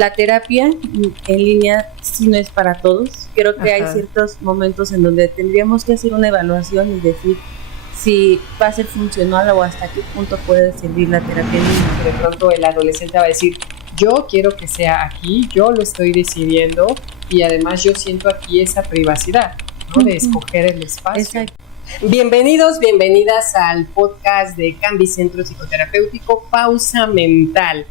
la terapia en línea sí no es para todos. Creo que hay ciertos momentos en donde tendríamos que hacer una evaluación y decir si va a ser funcional o hasta qué punto puede servir la terapia en línea. De pronto el adolescente va a decir, yo quiero que sea aquí, yo lo estoy decidiendo y además yo siento aquí esa privacidad, ¿no? De escoger el espacio. Exacto. Bienvenidos, bienvenidas al podcast de Cambi Centro Psicoterapéutico Pausa Mental.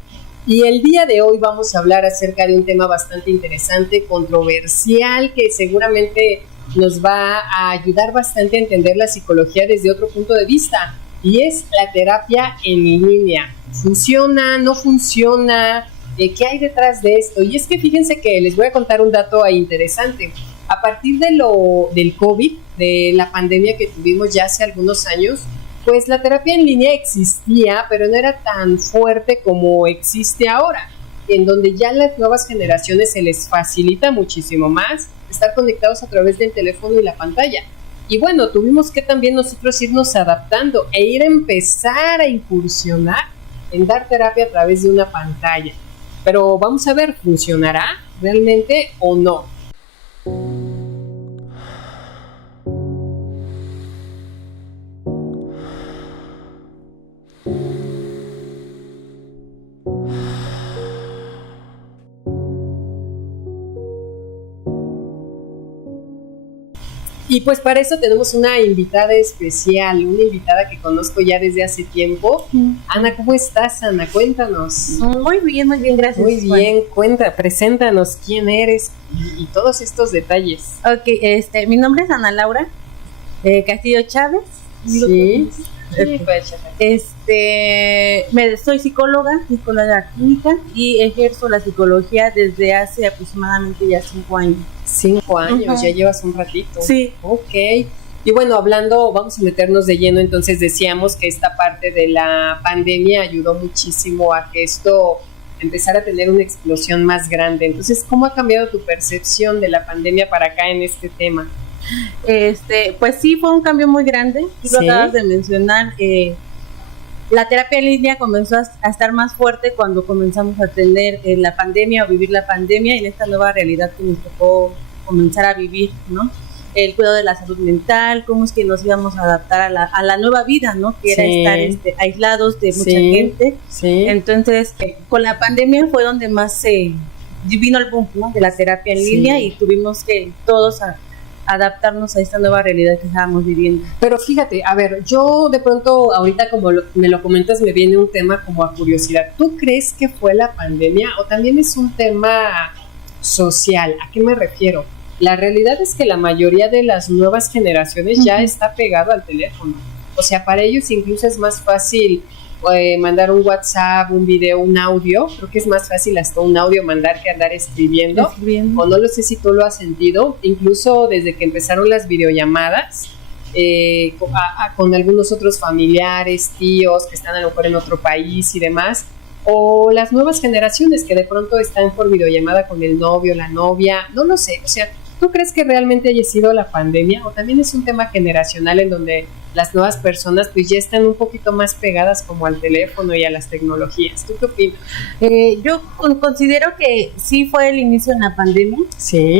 Y el día de hoy vamos a hablar acerca de un tema bastante interesante, controversial, que seguramente nos va a ayudar bastante a entender la psicología desde otro punto de vista, y es la terapia en línea. ¿Funciona? ¿No funciona? ¿Qué hay detrás de esto? Y es que fíjense que les voy a contar un dato interesante. A partir del COVID, de la pandemia que tuvimos ya hace algunos años, pues la terapia en línea existía, pero no era tan fuerte como existe ahora, en donde ya a las nuevas generaciones se les facilita muchísimo más estar conectados a través del teléfono y la pantalla. Y bueno, tuvimos que también nosotros irnos adaptando e ir a empezar a incursionar en dar terapia a través de una pantalla. Pero vamos a ver, ¿funcionará realmente o no? Y pues para eso tenemos una invitada especial, una invitada que conozco ya desde hace tiempo. Ana, ¿cómo estás, Ana? Cuéntanos. Muy bien, gracias. Muy bien, preséntanos quién eres y todos estos detalles. Ok, mi nombre es Ana Laura Castillo Chávez. Sí. Soy psicóloga clínica y ejerzo la psicología desde hace aproximadamente ya 5 años. 5 años, ya llevas un ratito. Sí. Ok. Y bueno, vamos a meternos de lleno. Entonces decíamos que esta parte de la pandemia ayudó muchísimo a que esto empezara a tener una explosión más grande. Entonces, ¿cómo ha cambiado tu percepción de la pandemia para acá en este tema? Pues sí, fue un cambio muy grande. Tú lo acabas de mencionar. La terapia en línea comenzó a estar más fuerte cuando comenzamos a tener la pandemia o vivir la pandemia en esta nueva realidad que nos tocó comenzar a vivir, ¿no? El cuidado de la salud mental, cómo es que nos íbamos a adaptar a la nueva vida, ¿no? Que era estar aislados de mucha gente. Sí. Entonces, con la pandemia fue donde más vino el boom, ¿no? De la terapia en línea, y tuvimos que todos adaptarnos a esta nueva realidad que estábamos viviendo. Pero fíjate, a ver, yo de pronto ahorita como me lo comentas me viene un tema como a curiosidad. ¿Tú crees que fue la pandemia o también es un tema social? ¿A qué me refiero? La realidad es que la mayoría de las nuevas generaciones ya está pegado al teléfono. O sea, para ellos incluso es más fácil mandar un WhatsApp, un video, un audio. Creo que es más fácil hasta un audio mandar que andar escribiendo. O no lo sé si tú lo has sentido, incluso desde que empezaron las videollamadas con algunos otros familiares, tíos que están a lo mejor en otro país y demás, o las nuevas generaciones que de pronto están por videollamada con el novio, la novia, no lo sé. O sea, ¿tú crees que realmente haya sido la pandemia o también es un tema generacional en donde las nuevas personas pues ya están un poquito más pegadas como al teléfono y a las tecnologías? ¿Tú qué opinas? Yo considero que sí fue el inicio en la pandemia,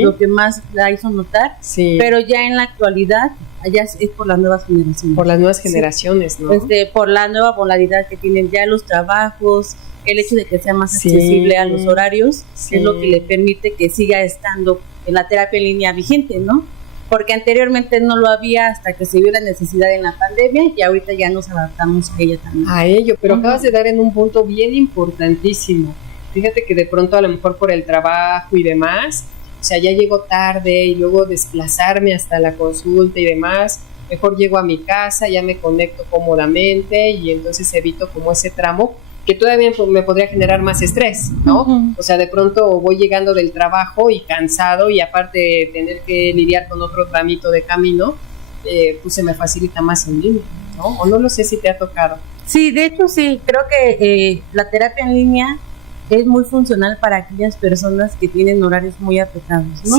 lo que más la hizo notar, pero ya en la actualidad ya es por las nuevas generaciones. Por las nuevas generaciones, ¿no? Por la nueva polaridad que tienen ya los trabajos, el hecho de que sea más accesible a los horarios, es lo que le permite que siga estando en la terapia en línea vigente, ¿no? Porque anteriormente no lo había hasta que se vio la necesidad en la pandemia y ahorita ya nos adaptamos a ella también. A ello, pero acabas de dar en un punto bien importantísimo. Fíjate que de pronto a lo mejor por el trabajo y demás, o sea, ya llego tarde y luego desplazarme hasta la consulta y demás, mejor llego a mi casa, ya me conecto cómodamente y entonces evito como ese tramo que todavía me podría generar más estrés, ¿no? O sea, de pronto voy llegando del trabajo y cansado y aparte tener que lidiar con otro tramito de camino, pues se me facilita más en línea, ¿no? O no lo sé si te ha tocado. Sí, de hecho sí, creo que la terapia en línea es muy funcional para aquellas personas que tienen horarios muy apretados, ¿no?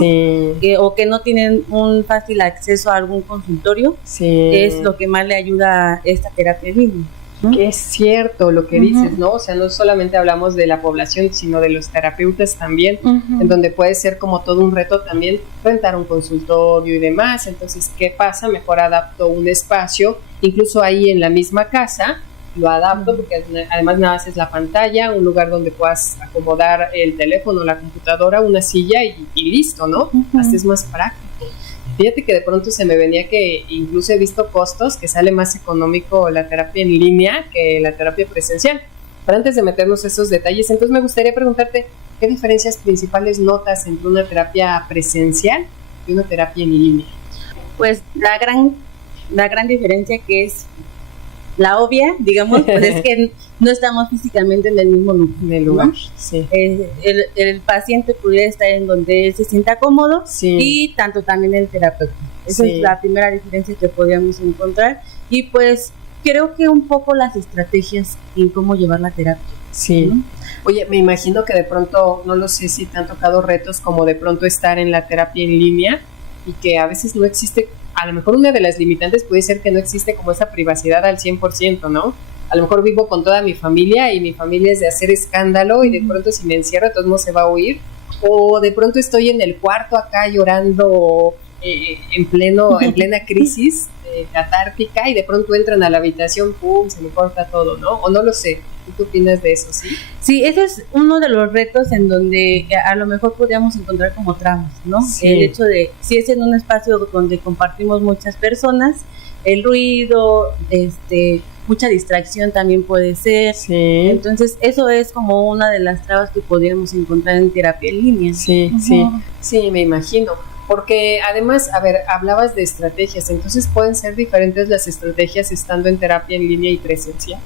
O que no tienen un fácil acceso a algún consultorio, es lo que más le ayuda a esta terapia en línea. Que es cierto lo que dices, ¿no? O sea, no solamente hablamos de la población, sino de los terapeutas también, en donde puede ser como todo un reto también rentar un consultorio y demás. Entonces, ¿qué pasa? Mejor adapto un espacio, incluso ahí en la misma casa, lo adapto porque además nada más es la pantalla, un lugar donde puedas acomodar el teléfono, la computadora, una silla y listo, ¿no? Hasta es más práctico. Fíjate que de pronto se me venía que incluso he visto costos que sale más económico la terapia en línea que la terapia presencial. Pero antes de meternos esos detalles, entonces me gustaría preguntarte ¿qué diferencias principales notas entre una terapia presencial y una terapia en línea? Pues la gran diferencia que es la obvia, digamos, pues es que no estamos físicamente en el mismo lugar. ¿No? Sí. El paciente pudiera estar en donde él se sienta cómodo y tanto también el terapeuta. Esa es la primera diferencia que podríamos encontrar. Y pues creo que un poco las estrategias en cómo llevar la terapia. Sí. ¿No? Oye, me imagino que de pronto, no lo sé si te han tocado retos como de pronto estar en la terapia en línea y que a veces no existe. A lo mejor una de las limitantes puede ser que no existe como esa privacidad al 100%, ¿no? A lo mejor vivo con toda mi familia y mi familia es de hacer escándalo y de pronto si me encierro de todos modos se va a oír. O de pronto estoy en el cuarto acá llorando en plena crisis catártica y de pronto entran a la habitación, ¡pum!, se me corta todo, ¿no? O no lo sé. ¿Tú qué opinas de eso, sí? Sí, ese es uno de los retos en donde a lo mejor podríamos encontrar como tramos, ¿no? Sí. El hecho de, si es en un espacio donde compartimos muchas personas, el ruido, mucha distracción también puede ser. Sí. Entonces, eso es como una de las trabas que podríamos encontrar en terapia en línea. Sí, sí, me imagino. Porque además, a ver, hablabas de estrategias, entonces pueden ser diferentes las estrategias estando en terapia en línea y presencial.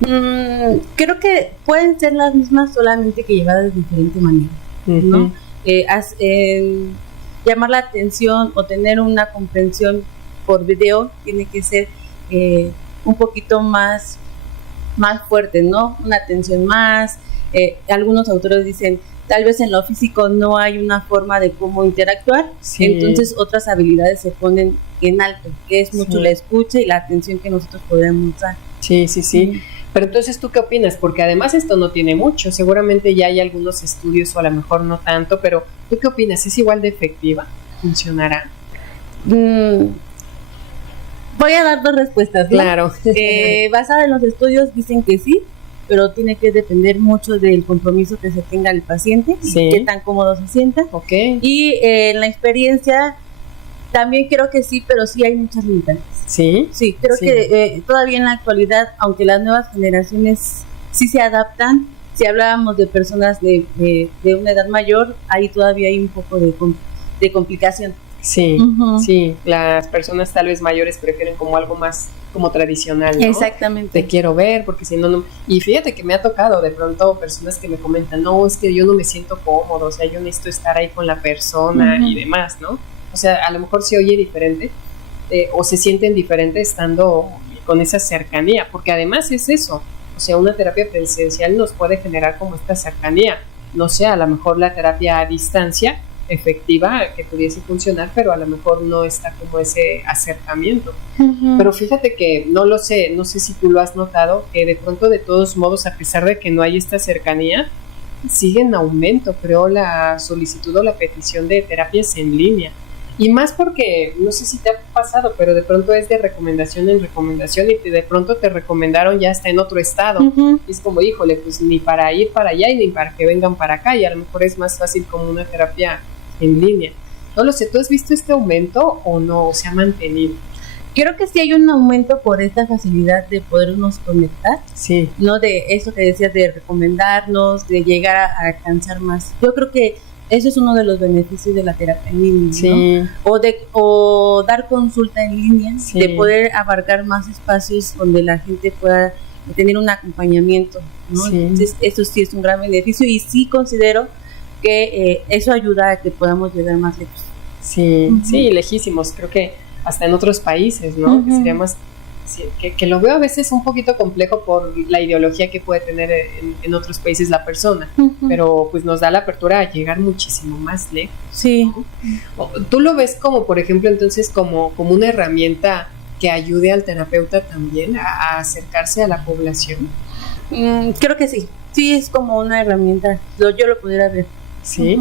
Creo que pueden ser las mismas, solamente que llevadas de diferente manera, ¿no? Llamar la atención o tener una comprensión por video tiene que ser un poquito más fuerte, ¿no? Una atención más. Algunos autores dicen, tal vez en lo físico no hay una forma de cómo interactuar, entonces otras habilidades se ponen en alto, que es mucho la escucha y la atención que nosotros podemos dar. Sí. Pero entonces, ¿tú qué opinas? Porque además esto no tiene mucho, seguramente ya hay algunos estudios o a lo mejor no tanto, pero ¿tú qué opinas? ¿Es igual de efectiva? ¿Funcionará? Voy a dar dos respuestas, ¿no? Claro. Basada en los estudios dicen que sí, pero tiene que depender mucho del compromiso que se tenga el paciente, qué tan cómodo se sienta. Okay. Y en la experiencia también creo que sí, pero sí hay muchas limitantes. Sí, creo que todavía en la actualidad, aunque las nuevas generaciones sí se adaptan, si hablábamos de personas de una edad mayor, ahí todavía hay un poco de complicación. Sí, las personas tal vez mayores prefieren como algo más como tradicional, ¿no? Exactamente. Te quiero ver porque si no. Y fíjate que me ha tocado de pronto personas que me comentan, no, es que yo no me siento cómodo, o sea, yo necesito estar ahí con la persona y demás, ¿no? O sea, a lo mejor se oye diferente o se sienten diferente estando con esa cercanía, porque además es eso, o sea, una terapia presencial nos puede generar como esta cercanía, no sé, a lo mejor la terapia a distancia efectiva que pudiese funcionar, pero a lo mejor no está como ese acercamiento. Pero fíjate que no sé si tú lo has notado, que de pronto de todos modos, a pesar de que no hay esta cercanía, sigue en aumento, creo, la solicitud o la petición de terapias en línea. Y más porque, no sé si te ha pasado, pero de pronto es de recomendación en recomendación y de pronto te recomendaron ya hasta en otro estado. Y es como, híjole, pues ni para ir para allá y ni para que vengan para acá, y a lo mejor es más fácil como una terapia en línea. No lo sé, ¿tú has visto este aumento o no? ¿O se ha mantenido? Creo que sí hay un aumento por esta facilidad de podernos conectar. Sí. No de eso que decías de recomendarnos, de llegar a alcanzar más. Yo creo que eso es uno de los beneficios de la terapia en línea, ¿no? O dar consulta en línea, de poder abarcar más espacios donde la gente pueda tener un acompañamiento, ¿no? Entonces, eso sí es un gran beneficio y sí considero que eso ayuda a que podamos llegar más lejos. Sí, lejísimos, creo que hasta en otros países, ¿no? Que sería más, que lo veo a veces un poquito complejo por la ideología que puede tener en otros países la persona, pero pues nos da la apertura a llegar muchísimo más lejos. Sí. ¿No? ¿Tú lo ves como, por ejemplo, entonces como una herramienta que ayude al terapeuta también a acercarse a la población? Creo que sí es como una herramienta, yo lo pudiera ver. Sí.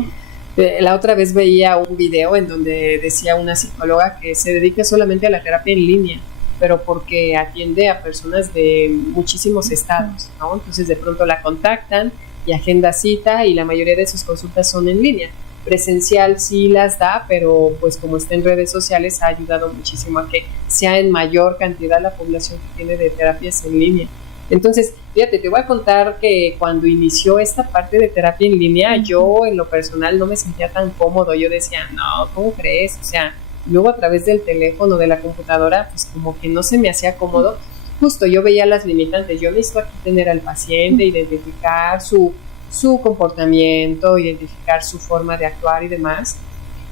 La otra vez veía un video en donde decía una psicóloga que se dedica solamente a la terapia en línea, pero porque atiende a personas de muchísimos estados, ¿no? Entonces de pronto la contactan y agenda cita, y la mayoría de sus consultas son en línea. Presencial sí las da, pero pues como está en redes sociales ha ayudado muchísimo a que sea en mayor cantidad la población que tiene de terapias en línea. Entonces, fíjate, te voy a contar que cuando inició esta parte de terapia en línea, yo en lo personal no me sentía tan cómodo. Yo decía, no, ¿cómo crees? O sea, luego a través del teléfono, de la computadora, pues como que no se me hacía cómodo. Justo yo veía las limitantes. Yo necesito aquí tener al paciente, identificar su comportamiento, identificar su forma de actuar y demás.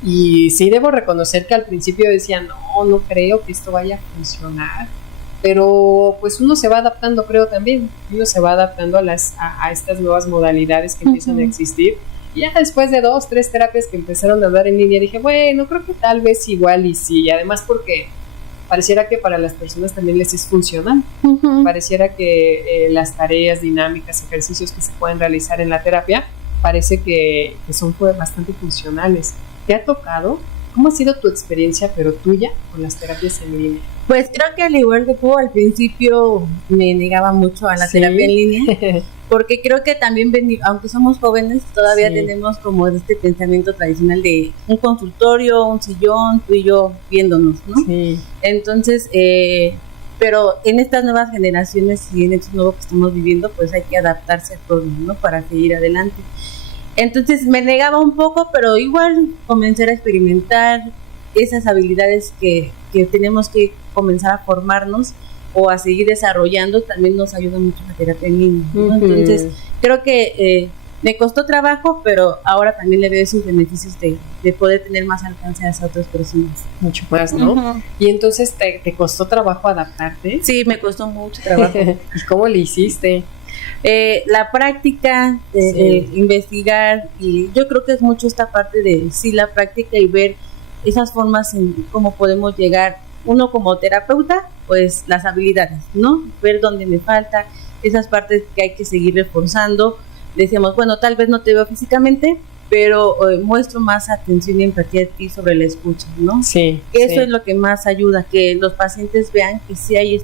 Y sí debo reconocer que al principio decía, no creo que esto vaya a funcionar. Pero pues uno se va adaptando, creo también. Uno se va adaptando a estas nuevas modalidades que empiezan a existir. Y ya después de 2, 3 terapias que empezaron a dar en línea, dije, bueno, creo que tal vez igual y sí. Además porque pareciera que para las personas también les es funcional. Pareciera que las tareas, dinámicas, ejercicios que se pueden realizar en la terapia, parece que son bastante funcionales. ¿Te ha tocado? ¿Cómo ha sido tu experiencia, pero tuya, con las terapias en línea? Pues creo que al igual que tú, al principio me negaba mucho a la terapia en línea, porque creo que también, aunque somos jóvenes, todavía tenemos como este pensamiento tradicional de un consultorio, un sillón, tú y yo viéndonos, ¿no? Sí. Entonces, pero en estas nuevas generaciones y en estos nuevos que estamos viviendo, pues hay que adaptarse a todo, ¿no? Para seguir adelante. Entonces me negaba un poco, pero igual comencé a experimentar esas habilidades que tenemos que comenzar a formarnos o a seguir desarrollando. También nos ayuda mucho la terapia en línea, ¿no? Entonces creo que me costó trabajo, pero ahora también le veo esos beneficios de poder tener más alcance a esas otras personas. Mucho más, ¿no? Y entonces ¿te costó trabajo adaptarte? Sí, me costó mucho trabajo. ¿Y cómo le hiciste? La práctica de investigar, y yo creo que es mucho esta parte de la práctica y ver esas formas en cómo podemos llegar, uno como terapeuta, pues las habilidades, ¿no? Ver dónde me falta, esas partes que hay que seguir reforzando. Decíamos, bueno, tal vez no te veo físicamente, pero muestro más atención y empatía a ti sobre la escucha, ¿no? Sí. Eso es lo que más ayuda, que los pacientes vean que sí hay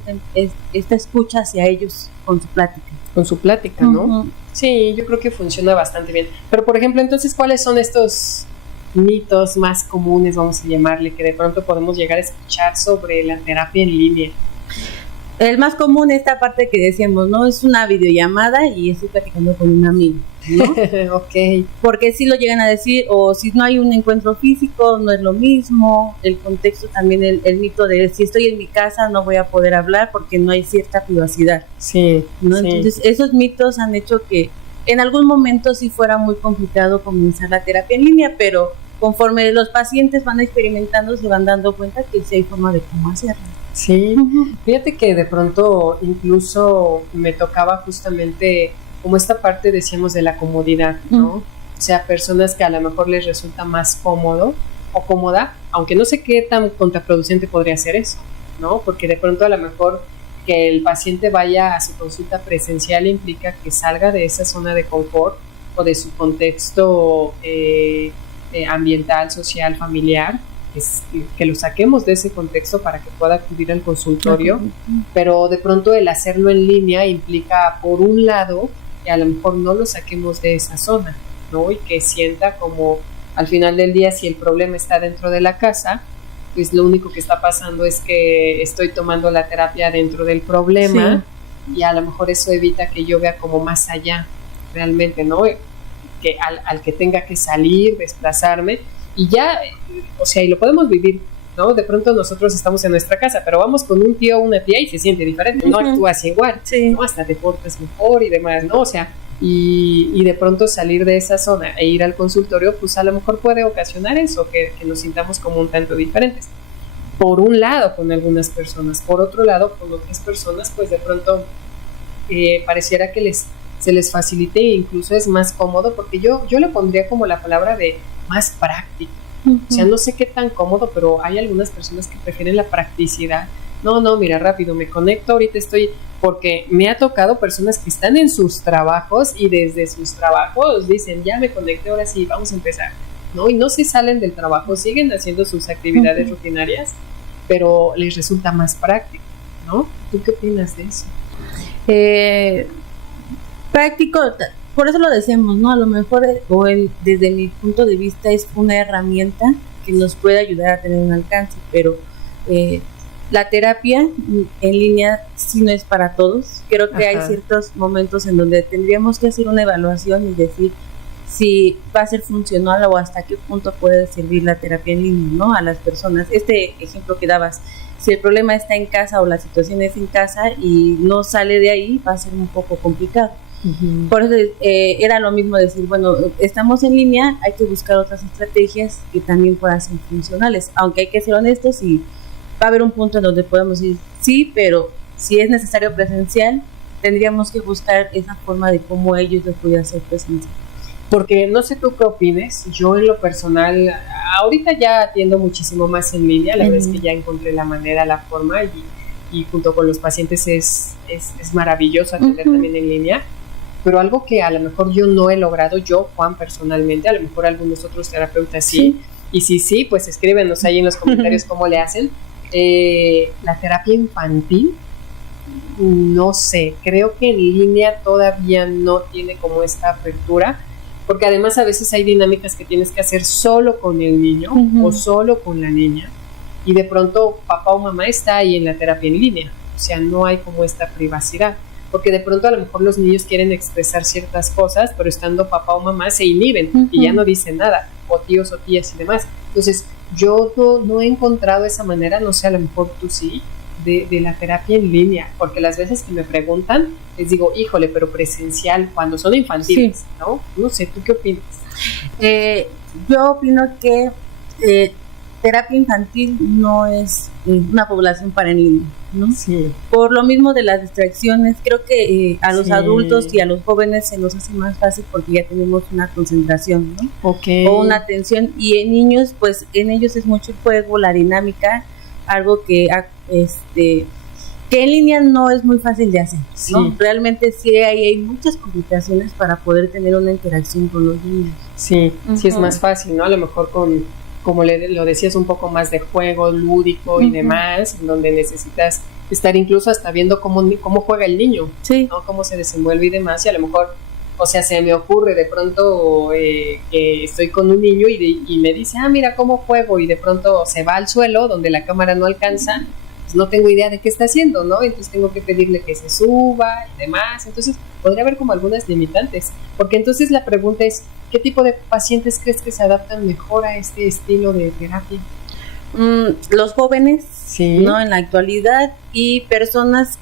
esta escucha hacia ellos con su plática. Con su plática, ¿no? Sí, yo creo que funciona bastante bien. Pero, por ejemplo, entonces, ¿cuáles son estos mitos más comunes, vamos a llamarle, que de pronto podemos llegar a escuchar sobre la terapia en línea? El más común, esta parte que decíamos, ¿no? Es una videollamada y estoy platicando con un amigo, ¿no? Ok. Porque sí lo llegan a decir, o si no hay un encuentro físico, no es lo mismo. El contexto también, el mito de si estoy en mi casa no voy a poder hablar porque no hay cierta privacidad. Sí, ¿no? Sí. Entonces, esos mitos han hecho que en algún momento sí fuera muy complicado comenzar la terapia en línea, pero conforme los pacientes van experimentando, se van dando cuenta que sí hay forma de cómo hacerlo. Sí, fíjate que de pronto incluso me tocaba justamente como esta parte, decíamos, de la comodidad, ¿no? O sea, personas que a lo mejor les resulta más cómodo o cómoda, aunque no sé qué tan contraproducente podría ser eso, ¿no? Porque de pronto a lo mejor que el paciente vaya a su consulta presencial implica que salga de esa zona de confort o de su contexto ambiental, social, familiar, que lo saquemos de ese contexto para que pueda acudir al consultorio, pero de pronto el hacerlo en línea implica, por un lado, que a lo mejor no lo saquemos de esa zona, ¿no? Y que sienta como, al final del día, si el problema está dentro de la casa, pues lo único que está pasando es que estoy tomando la terapia dentro del problema, y a lo mejor eso evita que yo vea como más allá, realmente, ¿no? Que al que tenga que salir, desplazarme, y ya, o sea, y lo podemos vivir, ¿no? De pronto nosotros estamos en nuestra casa, pero vamos con un tío o una tía y se siente diferente, no actúas igual, ¿no? Hasta te portas mejor y demás, ¿no? O sea, y de pronto salir de esa zona e ir al consultorio, pues a lo mejor puede ocasionar eso, que nos sintamos como un tanto diferentes. Por un lado, con algunas personas. Por otro lado, con otras personas, pues de pronto pareciera que se les facilite e incluso es más cómodo, porque yo le pondría como la palabra de más práctico. O sea, no sé qué tan cómodo, pero hay algunas personas que prefieren la practicidad No, mira, rápido, me conecto, ahorita estoy, porque me ha tocado personas que están en sus trabajos y desde sus trabajos dicen, ya me conecté, ahora sí, vamos a empezar, ¿no? Y no se salen del trabajo, siguen haciendo sus actividades rutinarias, pero les resulta más práctico, ¿no? ¿Tú qué opinas de eso? Práctico, por eso lo decimos, ¿no? A lo mejor, desde mi punto de vista, es una herramienta que nos puede ayudar a tener un alcance, pero la terapia en línea sí no es para todos. Creo que hay ciertos momentos en donde tendríamos que hacer una evaluación y decir si va a ser funcional o hasta qué punto puede servir la terapia en línea, ¿no? A las personas. Este ejemplo que dabas, si el problema está en casa o la situación es en casa y no sale de ahí, va a ser un poco complicado. Uh-huh. Por eso era lo mismo decir, bueno, estamos en línea, hay que buscar otras estrategias que también puedan ser funcionales, aunque hay que ser honestos y va a haber un punto en donde podemos decir sí, pero si es necesario presencial, tendríamos que buscar esa forma de cómo ellos lo pudieran hacer presencial. Porque no sé tú qué opines, yo en lo personal, ahorita ya atiendo muchísimo más en línea, la verdad es que ya encontré la manera, la forma y junto con los pacientes es maravilloso atender también en línea, pero algo que a lo mejor yo no he logrado, yo, Juan, personalmente, a lo mejor algunos otros terapeutas sí, y sí, pues escríbenos ahí en los comentarios cómo le hacen. La terapia infantil, no sé, creo que en línea todavía no tiene como esta apertura, porque además a veces hay dinámicas que tienes que hacer solo con el niño o solo con la niña, y de pronto papá o mamá está ahí en la terapia en línea, o sea, no hay como esta privacidad, porque de pronto a lo mejor los niños quieren expresar ciertas cosas, pero estando papá o mamá se inhiben y ya no dicen nada, o tíos o tías y demás. Entonces yo no he encontrado esa manera, no sé, a lo mejor tú sí, de la terapia en línea, porque las veces que me preguntan, les digo, híjole, pero presencial, cuando son infantiles, ¿no? No sé, ¿tú qué opinas? Yo opino que terapia infantil no es una población para en línea, ¿no? Sí. Por lo mismo de las distracciones, creo que a los adultos y a los jóvenes se nos hace más fácil porque ya tenemos una concentración, ¿no? O una atención, y en niños, pues en ellos es mucho el juego, la dinámica, algo que en línea no es muy fácil de hacer, ¿no? Sí. Realmente sí hay muchas complicaciones para poder tener una interacción con los niños. Sí, sí es más fácil, ¿no? A lo mejor como lo decías, un poco más de juego lúdico y demás, en donde necesitas estar incluso hasta viendo cómo juega el niño, ¿no? Cómo se desenvuelve y demás, y a lo mejor, o sea, se me ocurre de pronto que estoy con un niño y me dice, mira cómo juego, y de pronto se va al suelo donde la cámara no alcanza, pues no tengo idea de qué está haciendo, ¿no? Entonces tengo que pedirle que se suba y demás. Entonces podría haber como algunas limitantes, porque entonces la pregunta es, ¿qué tipo de pacientes crees que se adaptan mejor a este estilo de terapia? Los jóvenes, ¿no? En la actualidad, y personas,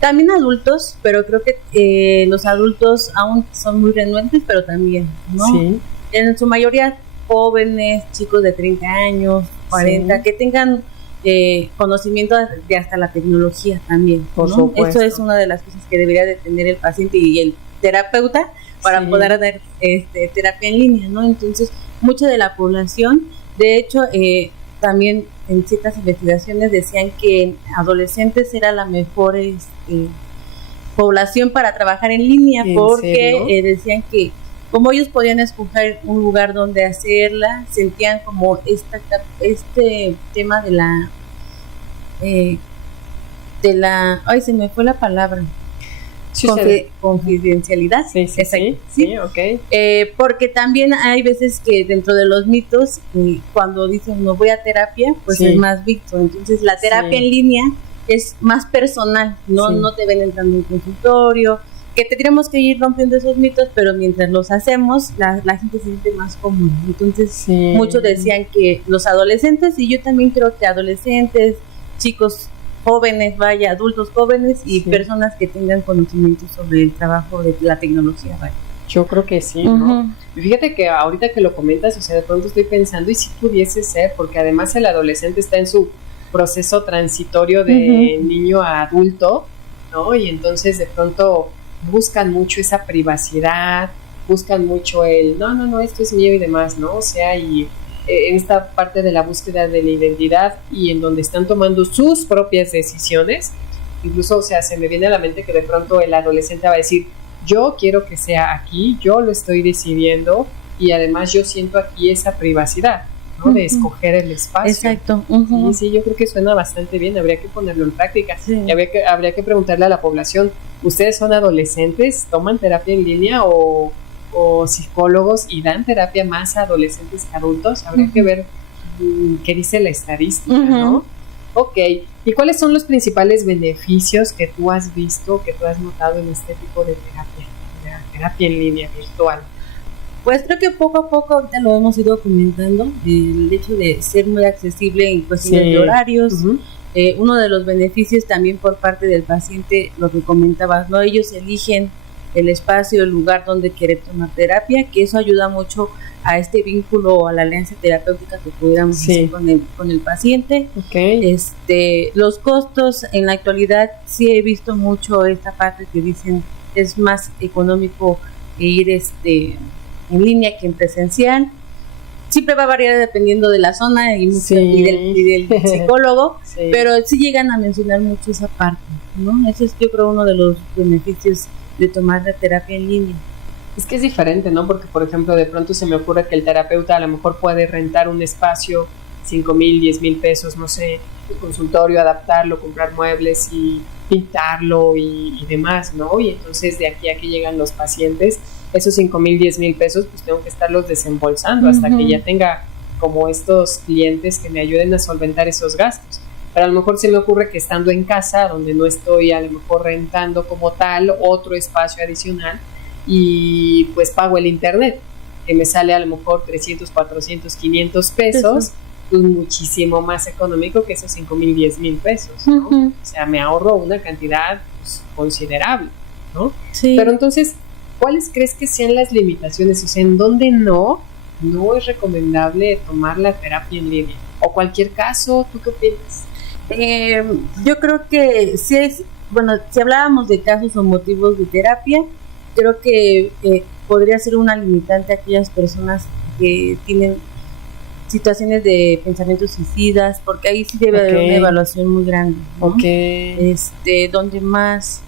también adultos, pero creo que los adultos aún son muy renuentes, pero también, ¿no? Sí. En su mayoría jóvenes, chicos de 30 años, 40, que tengan conocimiento de hasta la tecnología también, por supuesto. Eso es una de las cosas que debería de tener el paciente y el terapeuta para poder dar terapia en línea, ¿no? Entonces, mucha de la población, de hecho, también en ciertas investigaciones decían que en adolescentes era la mejor población para trabajar en línea, porque decían que como ellos podían escoger un lugar donde hacerla, sentían como este tema de la ay, se me fue la palabra, confidencialidad. Sí, okay. Porque también hay veces que dentro de los mitos, cuando dicen no voy a terapia, pues es más visto. Entonces la terapia en línea es más personal, no te ven entrando en un consultorio, que tendríamos que ir rompiendo esos mitos, pero mientras los hacemos, la gente se siente más cómoda. Entonces muchos decían que los adolescentes, y yo también creo que adolescentes, chicos jóvenes, adultos jóvenes y personas que tengan conocimiento sobre el trabajo de la tecnología, Yo creo que sí, ¿no? Y fíjate que ahorita que lo comentas, o sea, de pronto estoy pensando, y si pudiese ser, porque además el adolescente está en su proceso transitorio de niño a adulto, ¿no? Y entonces de pronto buscan mucho esa privacidad, buscan mucho no, esto es mío y demás, ¿no? O sea, y en esta parte de la búsqueda de la identidad y en donde están tomando sus propias decisiones. Incluso, o sea, se me viene a la mente que de pronto el adolescente va a decir, yo quiero que sea aquí, yo lo estoy decidiendo y además yo siento aquí esa privacidad, ¿no? De escoger el espacio. Exacto. Sí, yo creo que suena bastante bien, habría que ponerlo en práctica. Sí. Y habría que preguntarle a la población, ¿ustedes son adolescentes? ¿Toman terapia en línea o psicólogos y dan terapia más a adolescentes que adultos? Habría que ver qué dice la estadística, ¿no? Ok, ¿y cuáles son los principales beneficios que tú has visto, que tú has notado en este tipo de terapia en línea virtual? Pues creo que poco a poco ahorita lo hemos ido comentando, el hecho de ser muy accesible en cuestiones de horarios. Uno de los beneficios también por parte del paciente, lo que comentabas, ¿no? Ellos eligen el espacio, el lugar donde quieren tomar terapia, que eso ayuda mucho a este vínculo o a la alianza terapéutica que pudiéramos hacer con el paciente. Los costos en la actualidad sí he visto mucho esta parte que dicen es más económico ir en línea que en presencial. Siempre va a variar dependiendo de la zona y del psicólogo, pero sí llegan a mencionar mucho esa parte, ¿no? Ese es, yo creo, uno de los beneficios de tomar la terapia en línea. Es que es diferente, ¿no? Porque, por ejemplo, de pronto se me ocurre que el terapeuta a lo mejor puede rentar un espacio, 5,000, 10,000 pesos, no sé, el consultorio, adaptarlo, comprar muebles y pintarlo y demás, ¿no? Y entonces de aquí a que llegan los pacientes, esos 5,000, 10,000 pesos, pues tengo que estarlos desembolsando hasta que ya tenga como estos clientes que me ayuden a solventar esos gastos. Pero a lo mejor se me ocurre que estando en casa, donde no estoy a lo mejor rentando como tal otro espacio adicional, y pues pago el internet, que me sale a lo mejor 300, 400, 500 pesos, pues muchísimo más económico que esos 5,000, 10,000 pesos, ¿no? O sea, me ahorro una cantidad pues, considerable, ¿no? Sí. Pero entonces, ¿cuáles crees que sean las limitaciones? O sea, ¿en dónde no es recomendable tomar la terapia en línea? O cualquier caso, ¿tú qué opinas? Yo creo que si hablábamos de casos o motivos de terapia, creo que podría ser una limitante a aquellas personas que tienen situaciones de pensamientos suicidas, porque ahí sí debe haber una evaluación muy grande, ¿no? Donde más,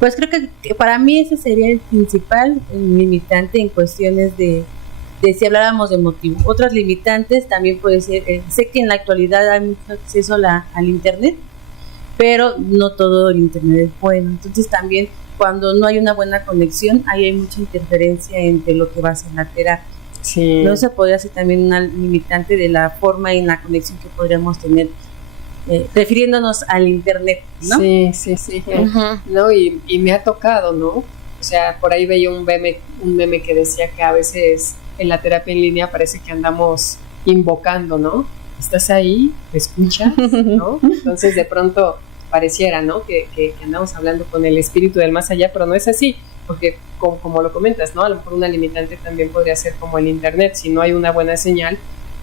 pues creo que para mí ese sería el principal limitante en cuestiones de si habláramos de motivo. Otras limitantes también puede ser, sé que en la actualidad hay mucho acceso al internet, pero no todo el internet es bueno, entonces también cuando no hay una buena conexión, ahí hay mucha interferencia entre lo que va a ser la terapia. Sí. No se podría ser también una limitante de la forma y la conexión que podríamos tener, refiriéndonos al internet, ¿no? Sí. No, y me ha tocado, ¿no? O sea, por ahí veía un meme que decía que a veces en la terapia en línea parece que andamos invocando, ¿no? ¿Estás ahí? ¿Me escuchas? ¿No? Entonces de pronto pareciera, ¿no? Que andamos hablando con el espíritu del más allá, pero no es así, porque como lo comentas, ¿no? A lo mejor una limitante también podría ser como el internet. Si no hay una buena señal,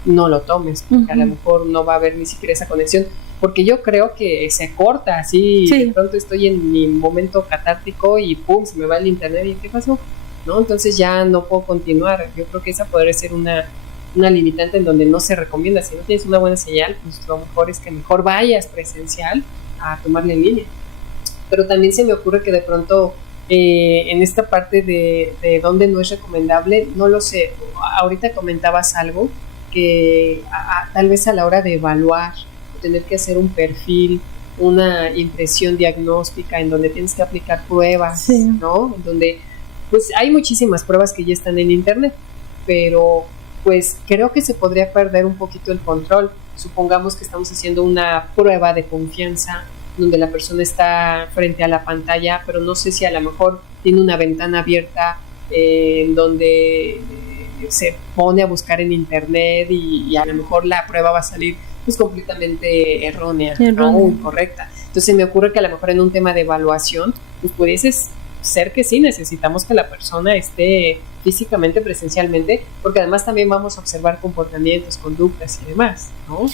no lo tomes, porque a lo mejor no va a haber ni siquiera esa conexión, porque yo creo que se corta así, de pronto estoy en mi momento catártico y pum, se me va el internet y ¿qué pasó? ¿No? Entonces ya no puedo continuar. Yo creo que esa podría ser una limitante en donde no se recomienda. Si no tienes una buena señal, pues lo mejor es que mejor vayas presencial a tomarla en línea. Pero también se me ocurre que de pronto en esta parte de dónde no es recomendable, no lo sé. Ahorita comentabas algo que tal vez a la hora de evaluar, tener que hacer un perfil, una impresión diagnóstica en donde tienes que aplicar pruebas, ¿no? En donde pues hay muchísimas pruebas que ya están en internet, pero pues creo que se podría perder un poquito el control. Supongamos que estamos haciendo una prueba de confianza donde la persona está frente a la pantalla, pero no sé si a lo mejor tiene una ventana abierta en donde se pone a buscar en internet y a lo mejor la prueba va a salir pues completamente errónea, ¿no? Incorrecta. Entonces me ocurre que a lo mejor en un tema de evaluación, pues pudieses ser que sí, necesitamos que la persona esté físicamente, presencialmente, porque además también vamos a observar comportamientos, conductas y demás, ¿no?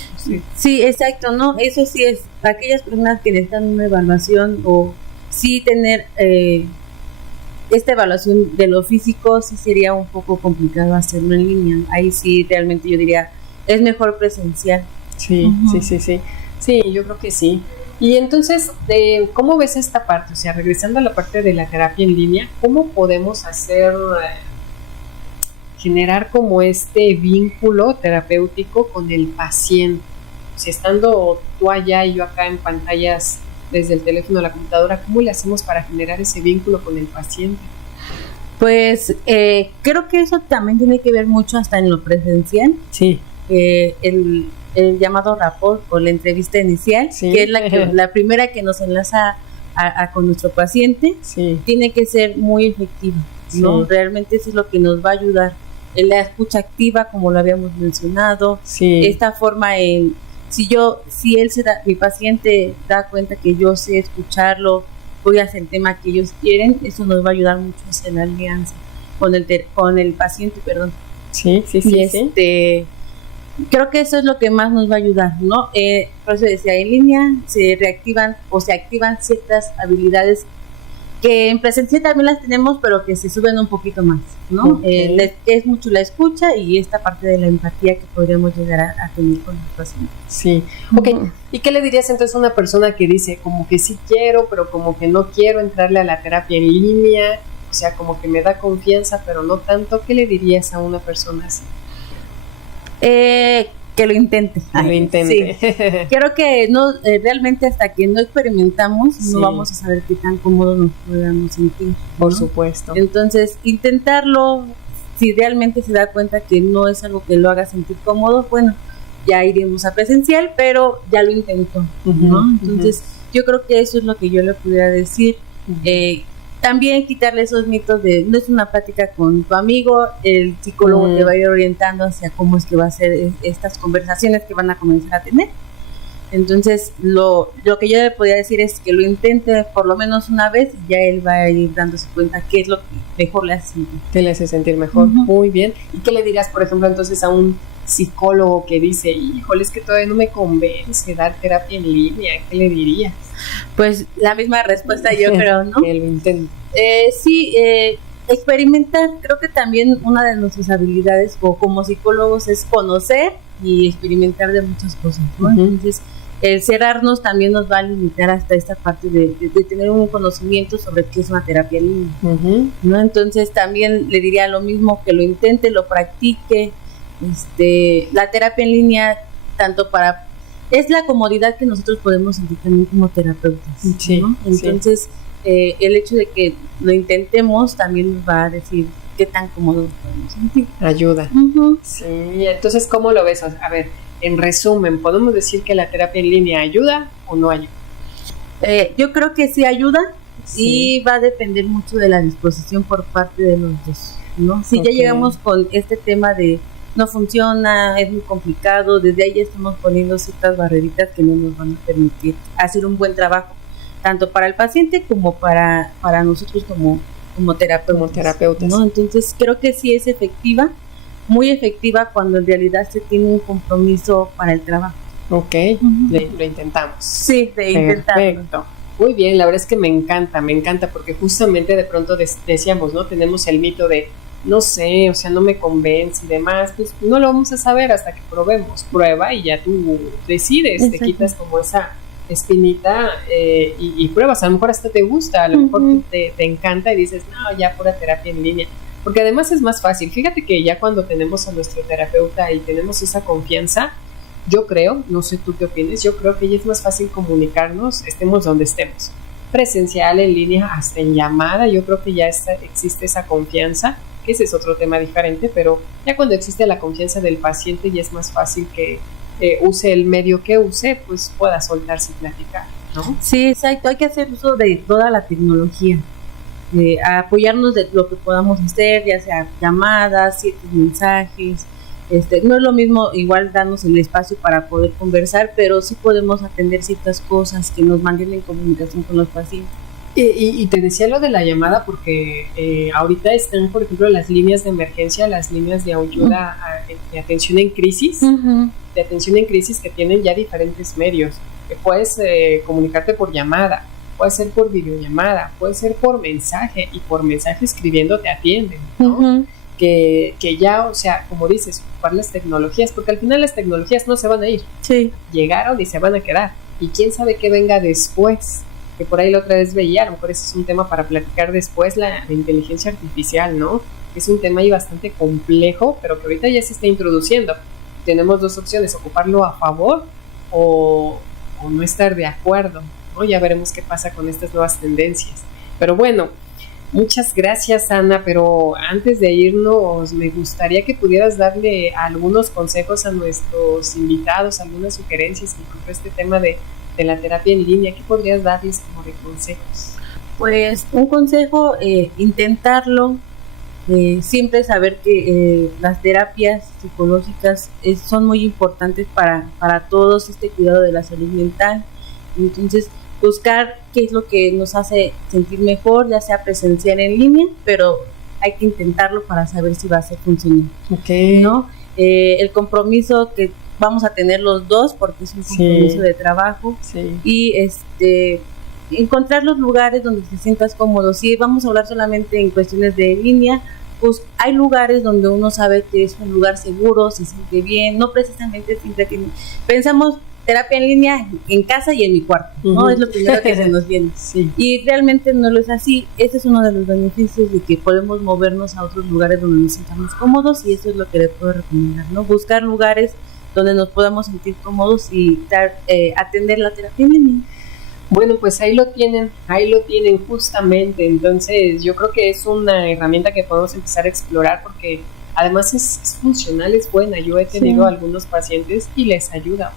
Sí, exacto, ¿no? Eso sí es, aquellas personas que necesitan una evaluación o sí tener esta evaluación de lo físico sí sería un poco complicado hacerlo en línea. Ahí sí realmente yo diría, es mejor presencial. Sí, sí, yo creo que sí. Y entonces, ¿cómo ves esta parte? O sea, regresando a la parte de la terapia en línea, ¿cómo podemos hacer, generar como este vínculo terapéutico con el paciente? O sea, estando tú allá y yo acá en pantallas desde el teléfono a la computadora, ¿cómo le hacemos para generar ese vínculo con el paciente? Pues creo que eso también tiene que ver mucho hasta en lo presencial. Sí. El llamado rapport o la entrevista inicial, sí, que es la primera que nos enlaza con nuestro paciente, sí, tiene que ser muy efectiva, ¿no? Sí. Realmente eso es lo que nos va a ayudar. La escucha activa, como lo habíamos mencionado, sí, esta forma mi paciente da cuenta que yo sé escucharlo, voy hacia el tema que ellos quieren, eso nos va a ayudar mucho en la alianza con el paciente, perdón. Sí. Creo que eso es lo que más nos va a ayudar, ¿no? Por eso decía, en línea se reactivan o se activan ciertas habilidades que en presencial también las tenemos, pero que se suben un poquito más, ¿no? Okay. Es mucho la escucha y esta parte de la empatía que podríamos llegar a tener con los pacientes. Sí, ok. ¿Y qué le dirías entonces a una persona que dice como que sí quiero, pero como que no quiero entrarle a la terapia en línea? O sea, como que me da confianza, pero no tanto. ¿Qué le dirías a una persona así? Que lo intente. Sí. Creo que no, realmente hasta que no experimentamos, sí, no vamos a saber qué tan cómodo nos podamos sentir. Por supuesto. Entonces, intentarlo, si realmente se da cuenta que no es algo que lo haga sentir cómodo, bueno, ya iremos a presencial, pero ya lo intentó, ¿no? Entonces, yo creo que eso es lo que yo le pudiera decir. También quitarle esos mitos de no es una plática con tu amigo, el psicólogo te va a ir orientando hacia cómo es que va a ser estas conversaciones que van a comenzar a tener. Entonces, lo que yo le podría decir es que lo intente por lo menos una vez y ya él va a ir dándose cuenta qué es lo que mejor le hace sentir. ¿Qué le hace sentir mejor? Muy bien. ¿Y qué le dirás, por ejemplo, entonces a un psicólogo que dice, híjole, es que todavía no me convence dar terapia en línea? ¿Qué le dirías? Pues la misma respuesta yo creo, ¿no? Que lo intente. Sí, experimentar. Creo que también una de nuestras habilidades como psicólogos es conocer y experimentar de muchas cosas, ¿no? Entonces, el cerrarnos también nos va a limitar hasta esta parte de tener un conocimiento sobre qué es una terapia en línea, ¿no? Entonces, también le diría lo mismo, que lo intente, lo practique. La terapia en línea, es la comodidad que nosotros podemos sentir también como terapeutas, sí, ¿no? Entonces, el hecho de que lo intentemos también nos va a decir qué tan cómodo podemos sentir. Ayuda. Sí, entonces, ¿cómo lo ves? A ver, en resumen, ¿podemos decir que la terapia en línea ayuda o no ayuda? Yo creo que sí ayuda, y va a depender mucho de la disposición por parte de los dos, ¿no? Si ya llegamos con este tema de no funciona, es muy complicado, desde ahí ya estamos poniendo ciertas barreritas que no nos van a permitir hacer un buen trabajo, tanto para el paciente como para nosotros como terapeutas, ¿no? Entonces creo que sí es efectiva, muy efectiva cuando en realidad se tiene un compromiso para el trabajo. Ok, lo intentamos. Sí, Perfecto. Muy bien, la verdad es que me encanta porque justamente de pronto decíamos, ¿no? Tenemos el mito de no sé, o sea, no me convence y demás, pues no lo vamos a saber hasta que probemos. Prueba y ya tú decides. Exacto. Te quitas como esa espinita y pruebas, a lo mejor hasta te gusta, a lo mejor te encanta y dices, no, ya pura terapia en línea, porque además es más fácil. Fíjate que ya cuando tenemos a nuestro terapeuta y tenemos esa confianza, yo creo, no sé tú qué opinas, yo creo que ya es más fácil comunicarnos, estemos donde estemos, presencial, en línea, hasta en llamada. Yo creo que ya existe esa confianza, que ese es otro tema diferente, pero ya cuando existe la confianza del paciente ya es más fácil que use el medio que use, pues pueda soltarse y platicar, ¿no? Sí, exacto, hay que hacer uso de toda la tecnología, apoyarnos de lo que podamos hacer, ya sea llamadas, ciertos mensajes. No es lo mismo igual darnos el espacio para poder conversar, pero sí podemos atender ciertas cosas que nos mantienen en comunicación con los pacientes. Y te decía lo de la llamada porque ahorita están, por ejemplo, las líneas de emergencia, las líneas de ayuda de atención en crisis, que tienen ya diferentes medios. Puedes comunicarte por llamada, puede ser por videollamada, puede ser por mensaje, y por mensaje escribiendo te atienden, ¿no? Uh-huh. Que ya, o sea, como dices, ocupar las tecnologías, porque al final las tecnologías no se van a ir. Sí. Llegaron y se van a quedar. Y quién sabe qué venga después, que por ahí la otra vez veía, a lo mejor ese es un tema para platicar después, la inteligencia artificial, ¿no? Es un tema ahí bastante complejo, pero que ahorita ya se está introduciendo. Tenemos dos opciones, ocuparlo a favor o no estar de acuerdo, ¿no? Ya veremos qué pasa con estas nuevas tendencias. Pero bueno, muchas gracias, Ana, pero antes de irnos me gustaría que pudieras darle algunos consejos a nuestros invitados, algunas sugerencias en cuanto a este tema de la terapia en línea. ¿Qué podrías darles como de consejos? Pues un consejo, intentarlo, siempre saber que las terapias psicológicas son muy importantes para todos, este cuidado de la salud mental. Entonces, buscar qué es lo que nos hace sentir mejor, ya sea presencial en línea, pero hay que intentarlo para saber si va a ser funcional. Okay. ¿No? El compromiso que vamos a tener los dos, porque es un compromiso de trabajo, y encontrar los lugares donde te sientas cómodo. Si vamos a hablar solamente en cuestiones de línea, pues hay lugares donde uno sabe que es un lugar seguro, se siente bien, no precisamente siempre que pensamos terapia en línea en casa y en mi cuarto, ¿no? Uh-huh. Es lo primero que se nos viene. Sí. Y realmente no lo es así. Ese es uno de los beneficios de que podemos movernos a otros lugares donde nos sintamos cómodos, y eso es lo que le puedo recomendar, ¿no? Buscar lugares donde nos podamos sentir cómodos y atender la terapia en línea. Bueno, pues ahí lo tienen justamente. Entonces yo creo que es una herramienta que podemos empezar a explorar, porque además es funcional, es buena. Yo he tenido algunos pacientes y les ayuda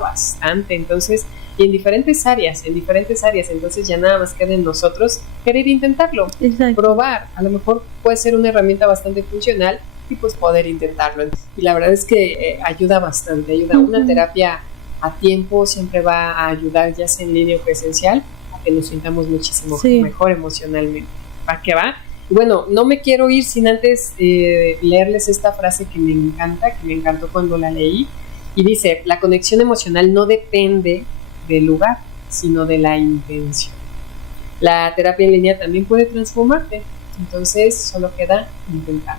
bastante. Entonces, y en diferentes áreas, entonces ya nada más queda en nosotros querer intentarlo. Exacto. Probar. A lo mejor puede ser una herramienta bastante funcional y pues poder intentarlo. Y la verdad es que ayuda bastante, ayuda. Uh-huh. Una terapia a tiempo siempre va a ayudar, ya sea en línea o presencial, a que nos sintamos muchísimo mejor emocionalmente. ¿Va que va? Bueno, no me quiero ir sin antes leerles esta frase que me encantó cuando la leí, y dice: la conexión emocional no depende del lugar, sino de la intención. La terapia en línea también puede transformarte, entonces solo queda intentar.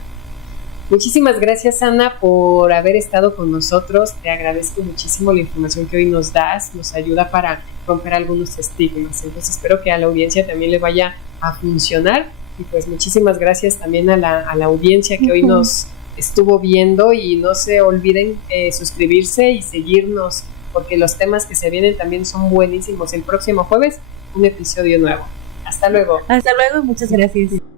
Muchísimas gracias, Ana, por haber estado con nosotros. Te agradezco muchísimo la información que hoy nos das, nos ayuda para romper algunos estigmas. Entonces espero que a la audiencia también le vaya a funcionar. Y pues muchísimas gracias también a la audiencia que hoy nos estuvo viendo, y no se olviden suscribirse y seguirnos, porque los temas que se vienen también son buenísimos. El próximo jueves un episodio nuevo. Hasta luego. Hasta luego, muchas gracias.